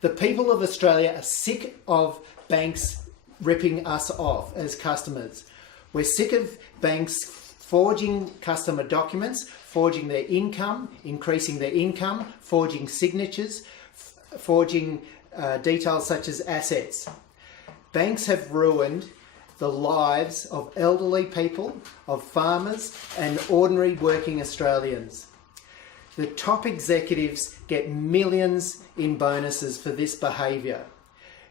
The people of Australia are sick of banks ripping us off as customers. We're sick of banks forging customer documents, forging their income, increasing their income, forging signatures, forging details such as assets. Banks have ruined the lives of elderly people, of farmers and ordinary working Australians. The top executives get millions in bonuses for this behaviour.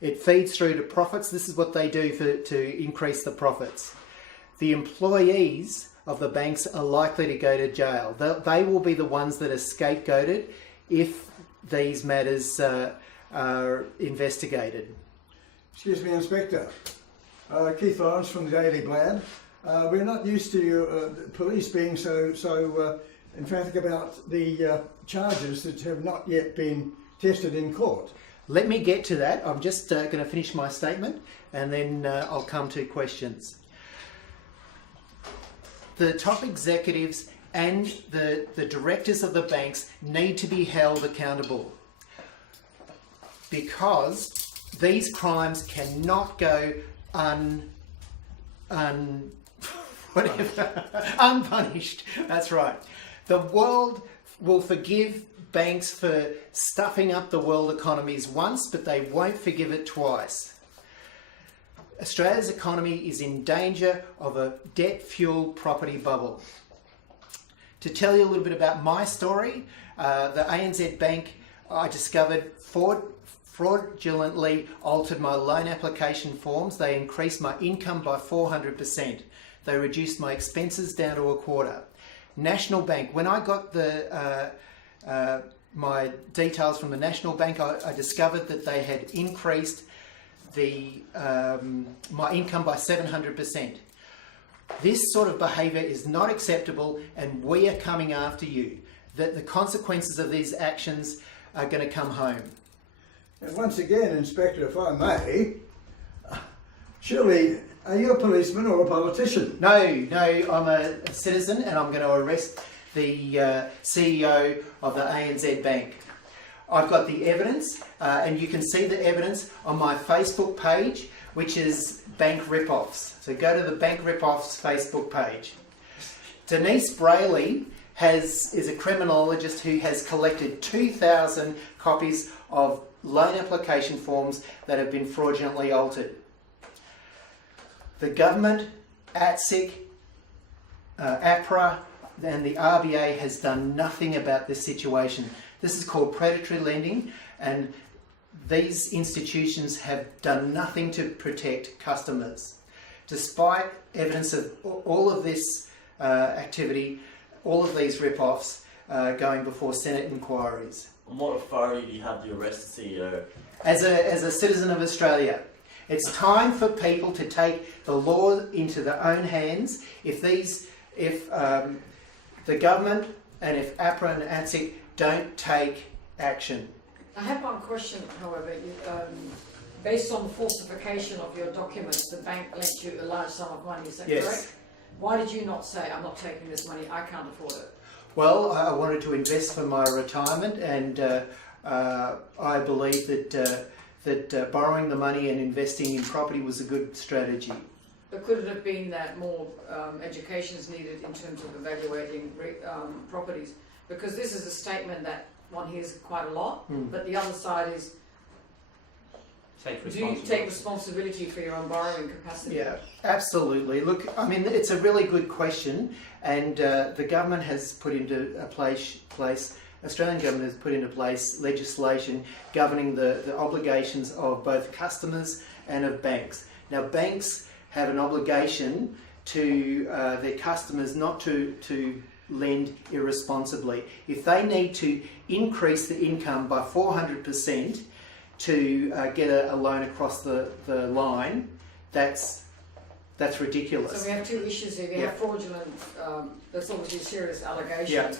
It feeds through to profits. This is what they do to increase the profits. The employees of the banks are likely to go to jail. They will be the ones that are scapegoated if these matters are investigated. Excuse me, Inspector. Keith Lawrence from the Daily Blad. We're not used to police being so emphatic about the charges that have not yet been tested in court. Let me get to that. I'm just going to finish my statement and then I'll come to questions. The top executives and the directors of the banks need to be held accountable because these crimes cannot go unpunished. That's right. The world will forgive banks for stuffing up the world economies once, but they won't forgive it twice. Australia's economy is in danger of a debt-fueled property bubble. To tell you a little bit about my story, the ANZ Bank, I discovered, fraudulently altered my loan application forms. They increased my income by 400%. They reduced my expenses down to a quarter. National Bank, when I got my details from the National Bank, I discovered that they had increased my income by 700%. This sort of behaviour is not acceptable and we are coming after you. That the consequences of these actions are going to come home. And once again, Inspector, if I may, surely are you a policeman or a politician? No, I'm a citizen and I'm going to arrest the CEO of the ANZ Bank. I've got the evidence and you can see the evidence on my Facebook page, which is Bank Ripoffs. So go to the Bank Ripoffs Facebook page. Denise Brayley is a criminologist who has collected 2,000 copies of loan application forms that have been fraudulently altered. The government, ATSIC, APRA and the RBA has done nothing about this situation. This is called predatory lending and these institutions have done nothing to protect customers. Despite evidence of all of this activity, all of these rip-offs going before Senate inquiries. On what authority do you have to arrest the CEO? As a citizen of Australia, it's time for people to take the law into their own hands. If the government and if APRA and ATSIC don't take action. I have one question, however. Based on the falsification of your documents, the bank lent you a large sum of money, is that correct? Why did you not say, I'm not taking this money, I can't afford it? Well, I wanted to invest for my retirement and I believe that borrowing the money and investing in property was a good strategy. But could it have been that more education is needed in terms of evaluating properties? Because this is a statement that one hears quite a lot, but the other side is, do you take responsibility for your own borrowing capacity? Yeah, absolutely. Look, I mean, it's a really good question, and the government has put into place, Australian government has put into place legislation governing the obligations of both customers and of banks. Now, banks have an obligation to their customers not to lend irresponsibly. If they need to increase the income by 400% to get a loan across the line, that's ridiculous. So we have two issues here. We have fraudulent, that's obviously a serious allegation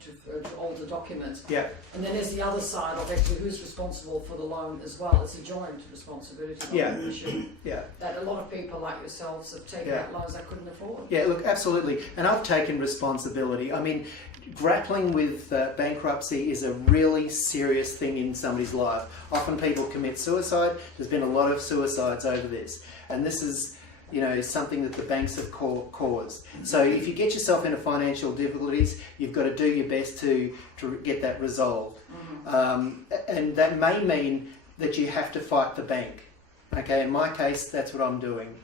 to alter documents. Yeah. And then there's the other side of actually who's responsible for the loan as well. It's a joint responsibility, not an issue. Yeah. That a lot of people like yourselves have taken out loans they couldn't afford. Yeah, look, absolutely. And I've taken responsibility. I mean, grappling with bankruptcy is a really serious thing in somebody's life. Often people commit suicide. There's been a lot of suicides over this, and this is, you know, something that the banks have caused. So if you get yourself into financial difficulties, you've got to do your best to get that resolved. And that may mean that you have to fight the bank. Okay, in my case, that's what I'm doing,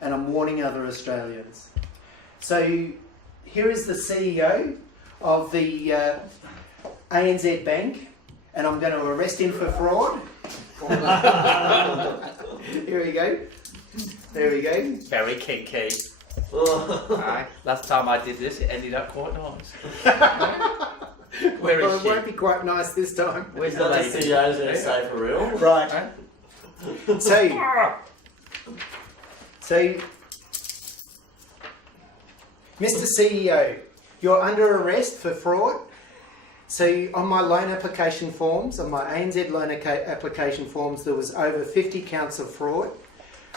and I'm warning other Australians. So here is the CEO of the ANZ Bank, and I'm going to arrest him for fraud. Here we go. There we go. Very kinky. Aye. Last time I did this, it ended up quite nice. Where Well, is it she? won't be quite nice this time. Where's Is the that the lady? CEO's going to say for real? Right. Huh? So, Mr. CEO, you're under arrest for fraud. So on my loan application forms, on my ANZ loan application forms, there was over 50 counts of fraud.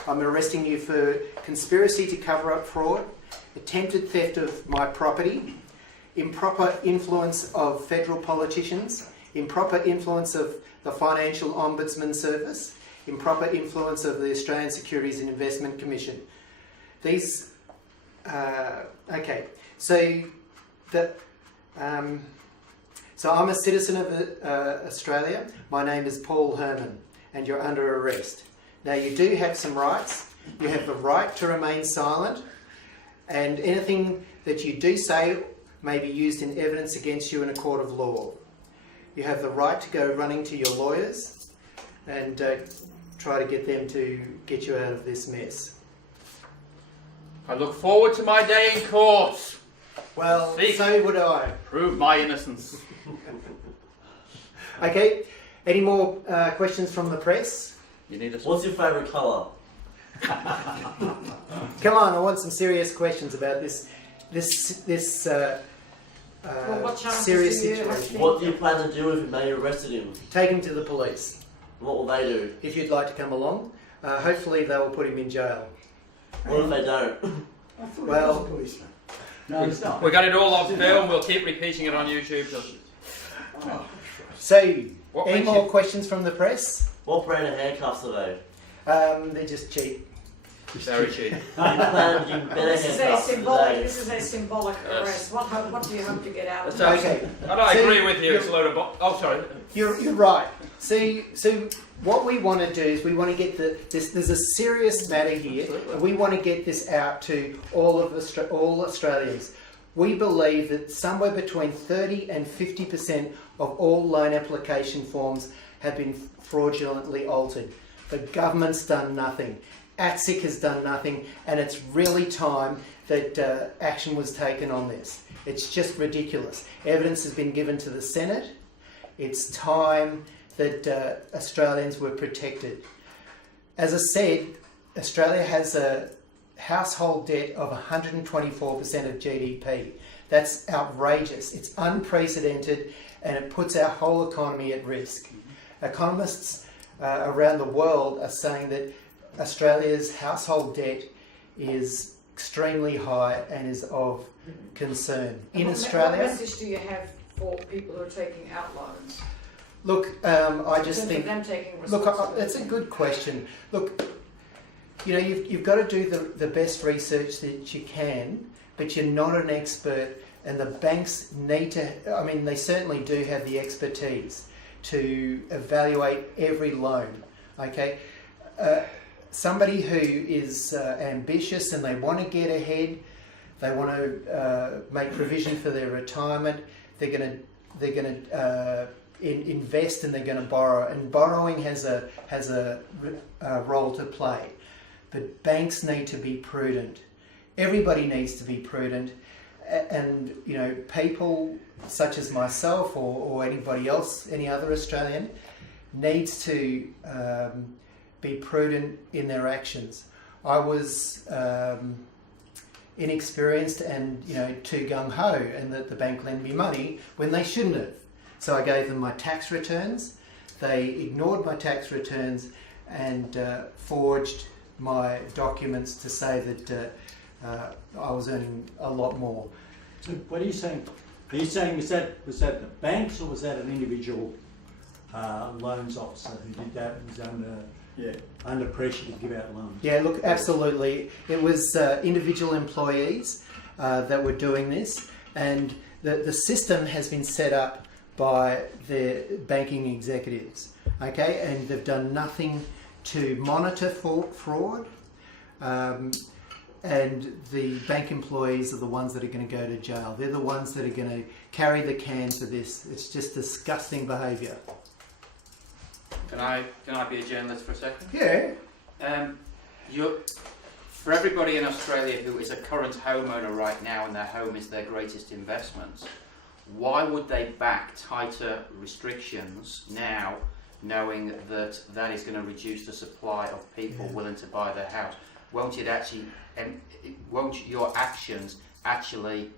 I'm arresting you for conspiracy to cover up fraud, attempted theft of my property, improper influence of federal politicians, improper influence of the Financial Ombudsman Service, improper influence of the Australian Securities and Investment Commission. These, okay, so so I'm a citizen of Australia. My name is Paul Herman, and you're under arrest. Now you do have some rights. You have the right to remain silent, and anything that you do say may be used in evidence against you in a court of law. You have the right to go running to your lawyers and try to get them to get you out of this mess. I look forward to my day in court. Well, Speak. so would I. Prove my innocence. Okay, any more questions from the press? You need a... What's your favourite colour? Come on, I want some serious questions about this Well, what chances serious do you have situation. to- What do you plan to do if you may arrested him? Take him to the police. What will they do? If you'd like to come along, hopefully they will put him in jail. What if they don't? I thought Well- he was a policeman. No, it's not. We got it all on film. We'll keep repeating it on YouTube. Oh, So, What any makes more you- questions from the press? What brand of handcuffs are they? They're just cheap. Very cheap. You plan to give better This is a handcuffs symbolic. today. This is a symbolic Yes. arrest. What do you hope to get out of That's it? Okay. And I So agree with you. you're- It's a load of... Oh, sorry. You're right. So what we want to do is we want to get this. There's a serious matter here, and we want to get this out to all Australians. We believe that somewhere between 30 and 50% of all loan application forms have been fraudulently altered. The government's done nothing. ATSIC has done nothing, and it's really time that action was taken on this. It's just ridiculous. Evidence has been given to the Senate. It's time that Australians were protected. As I said, Australia has a household debt of 124% of GDP. That's outrageous. It's unprecedented, and it puts our whole economy at risk. Economists around the world are saying that Australia's household debt is extremely high and is of concern. In What Australia, message do you have for people who are taking out loans? look, I In just terms of think, them taking look, responsibility. it's a good question. Look, you know, you've got to do the best research that you can, but you're not an expert, and the banks need to, I mean, they certainly do have the expertise to evaluate every loan, okay? Somebody who is ambitious and they want to get ahead, they want to make provision for their retirement, they're going to invest and they're going to borrow, and borrowing has a role to play. But banks need to be prudent. Everybody needs to be prudent, and you know, people such as myself or anybody else, any other Australian, needs to be prudent in their actions. I was inexperienced and, you know, too gung-ho, and that the bank lent me money when they shouldn't have. So I gave them my tax returns. They ignored my tax returns and forged my documents to say that I was earning a lot more. So what are you saying? Are you saying was that the banks or was that an individual loans officer who did that and was under pressure to give out loans? Yeah, look, absolutely. It was individual employees that were doing this, and the system has been set up by the banking executives, okay, and they've done nothing to monitor for fraud, and the bank employees are the ones that are going to go to jail. They're the ones that are going to carry the can for this. It's just disgusting behaviour. Can I be a journalist for a second? Yeah. For everybody in Australia who is a current homeowner right now and their home is their greatest investment, why would they back tighter restrictions now, knowing that that is going to reduce the supply of people willing to buy their house? Won't your actions actually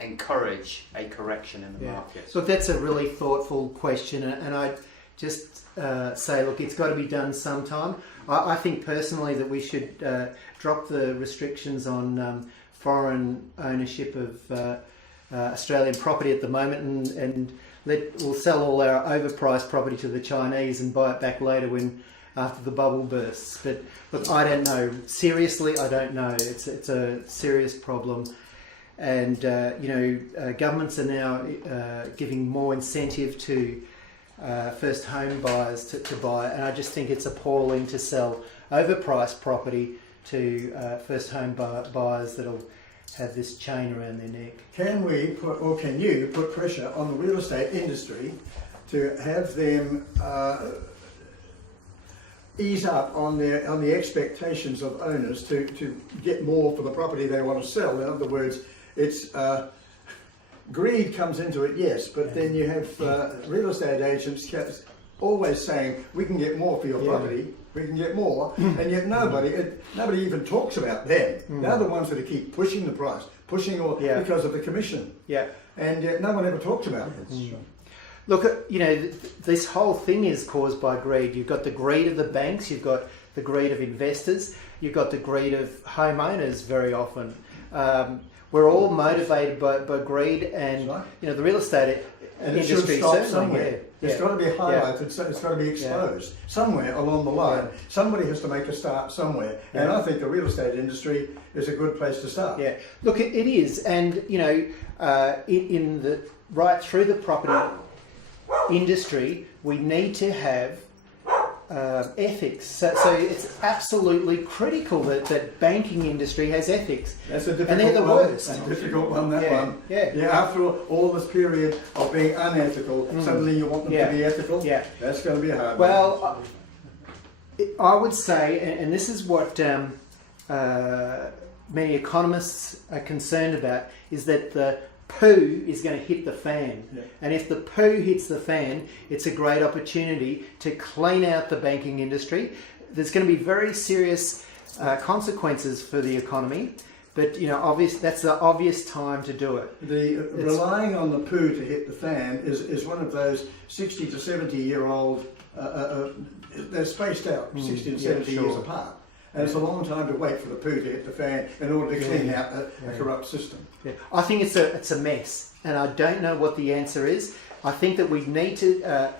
encourage a correction in the market? Look, that's a really thoughtful question, and I just say, look, it's got to be done sometime. I think personally that we should drop the restrictions on foreign ownership of Australian property at the moment, and we'll sell all our overpriced property to the Chinese and buy it back later after the bubble bursts. But look, I don't know. Seriously, I don't know. It's a serious problem. And governments are now giving more incentive to first home buyers to buy, and I just think it's appalling to sell overpriced property to first home buyers that'll have this chain around their neck. Can you put pressure on the real estate industry to have them ease up on the expectations of owners to get more for the property they want to sell? In other words, it's greed comes into it, yes, but then you have real estate agents always saying, we can get more for your property, we can get more, and yet nobody even talks about them. They're the ones that keep pushing the price, because of the commission. Yeah. And yet no one ever talks about it. Look, this whole thing is caused by greed. You've got the greed of the banks, you've got the greed of investors, you've got the greed of homeowners very often. We're all motivated by greed, and the real estate industry should stop certainly. somewhere. It's got to be highlighted. So it's got to be exposed somewhere along the line. Somebody has to make a start somewhere, and I think the real estate industry is a good place to start. Yeah, look, it is, and right through the property industry, we need to have ethics. So it's absolutely critical that banking industry has ethics. That's a difficult and they're the one. worst. That's a difficult one, that one. Yeah. After all this period of being unethical, suddenly you want them to be ethical? Yeah. That's going to be a hard one. Well, I would say, and this is what many economists are concerned about, is that the poo is going to hit the fan. And if the poo hits the fan, it's a great opportunity to clean out the banking industry. There's going to be very serious consequences for the economy, but that's the obvious time to do it. Relying on the poo to hit the fan is one of those 60 to 70 year old, they're spaced out 60 to 70 years apart. And it's a long time to wait for the poo to hit the fan in order to clean out a corrupt system. Yeah. I think it's a mess, and I don't know what the answer is. I think that we need to.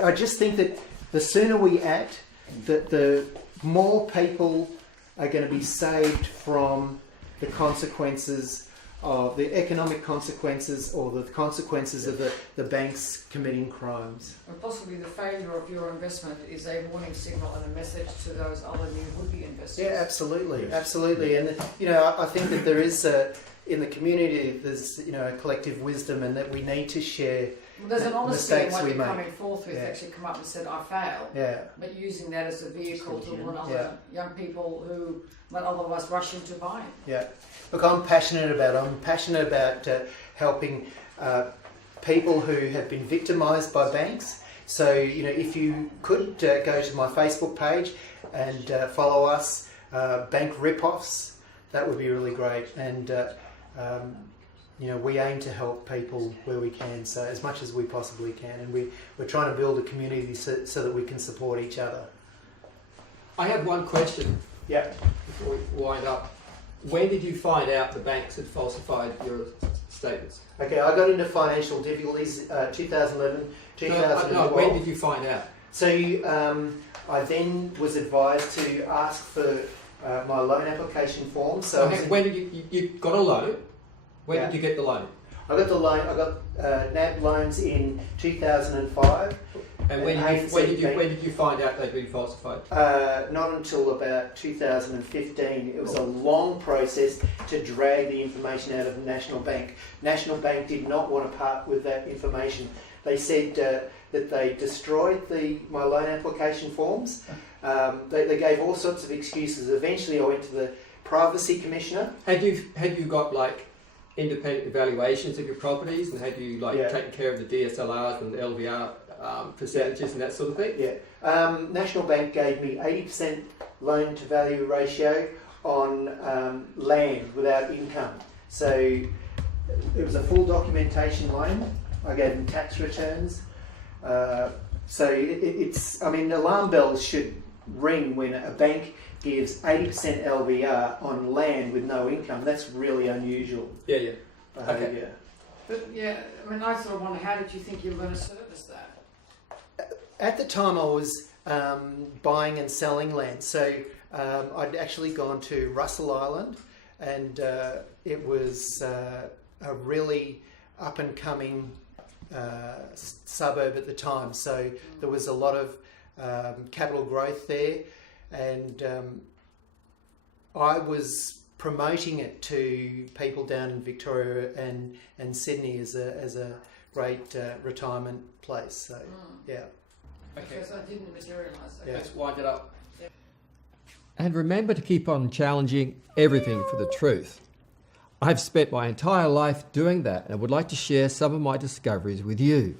I just think that the sooner we act, the more people are going to be saved from the consequences of the economic consequences or the consequences of the banks committing crimes. And possibly the failure of your investment is a warning signal and a message to those other new would-be investors. Yeah, absolutely. And I think that there is in the community there's a collective wisdom, and that we need to share. Well, there's an honesty in mistakes what we you're make. coming forth with. Actually, come up and said, "I failed." Yeah. But using that as a vehicle to warn other young people who might otherwise rush into buying. Yeah. Look, I'm passionate about helping people who have been victimised by banks. So, if you could go to my Facebook page and follow us, Bank Ripoffs, that would be really great. And, we aim to help people where we can, so as much as we possibly can. And we're trying to build a community so that we can support each other. I have one question. Yeah. Before we wind up. when did you find out the banks had falsified your statements? Okay, I got into financial difficulties 2011, 2012. No, when did you find out? So I then was advised to ask for my loan application form. So When did you got a loan? When Yeah. did you get the loan? I got the loan. I got NAB loans in 2005. And when did you find out they'd been falsified? Not until about 2015. It was a long process to drag the information out of the National Bank. National Bank did not want to part with that information. They said that they destroyed my loan application forms. They gave all sorts of excuses. Eventually, I went to the Privacy Commissioner. Had you got like independent evaluations of your properties, and had you like taken care of the DSLRs and the LVR percentages and that sort of thing? Yeah. National Bank gave me 80% loan to value ratio on land without income. So it was a full documentation loan. I gave them tax returns. So it's, I mean, alarm bells should ring when a bank gives 80% LVR on land with no income. That's really unusual Yeah. behaviour. Okay. But yeah, I mean, I sort of wonder, how did you think you were going to service that? At the time, I was buying and selling land. So I'd actually gone to Russell Island, and it was a really up and coming suburb at the time. So there was a lot of capital growth there, and I was promoting it to people down in Victoria and Sydney as a great retirement place. So yeah. Okay. Because I didn't materialise. Okay. Yeah. Let's wind it up. And remember to keep on challenging everything for the truth. I've spent my entire life doing that, and would like to share some of my discoveries with you.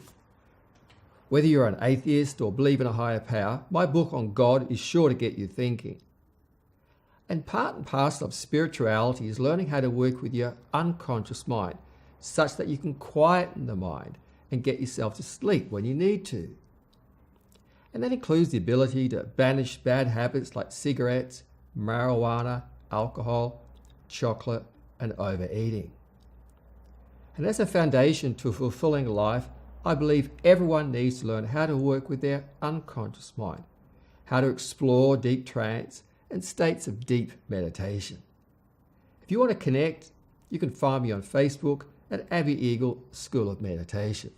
Whether you're an atheist or believe in a higher power, my book on God is sure to get you thinking. And part and parcel of spirituality is learning how to work with your unconscious mind, such that you can quieten the mind and get yourself to sleep when you need to. And that includes the ability to banish bad habits like cigarettes, marijuana, alcohol, chocolate, and overeating. And as a foundation to a fulfilling life, I believe everyone needs to learn how to work with their unconscious mind, how to explore deep trance and states of deep meditation. If you want to connect, you can find me on Facebook at Abbey Eagle School of Meditation.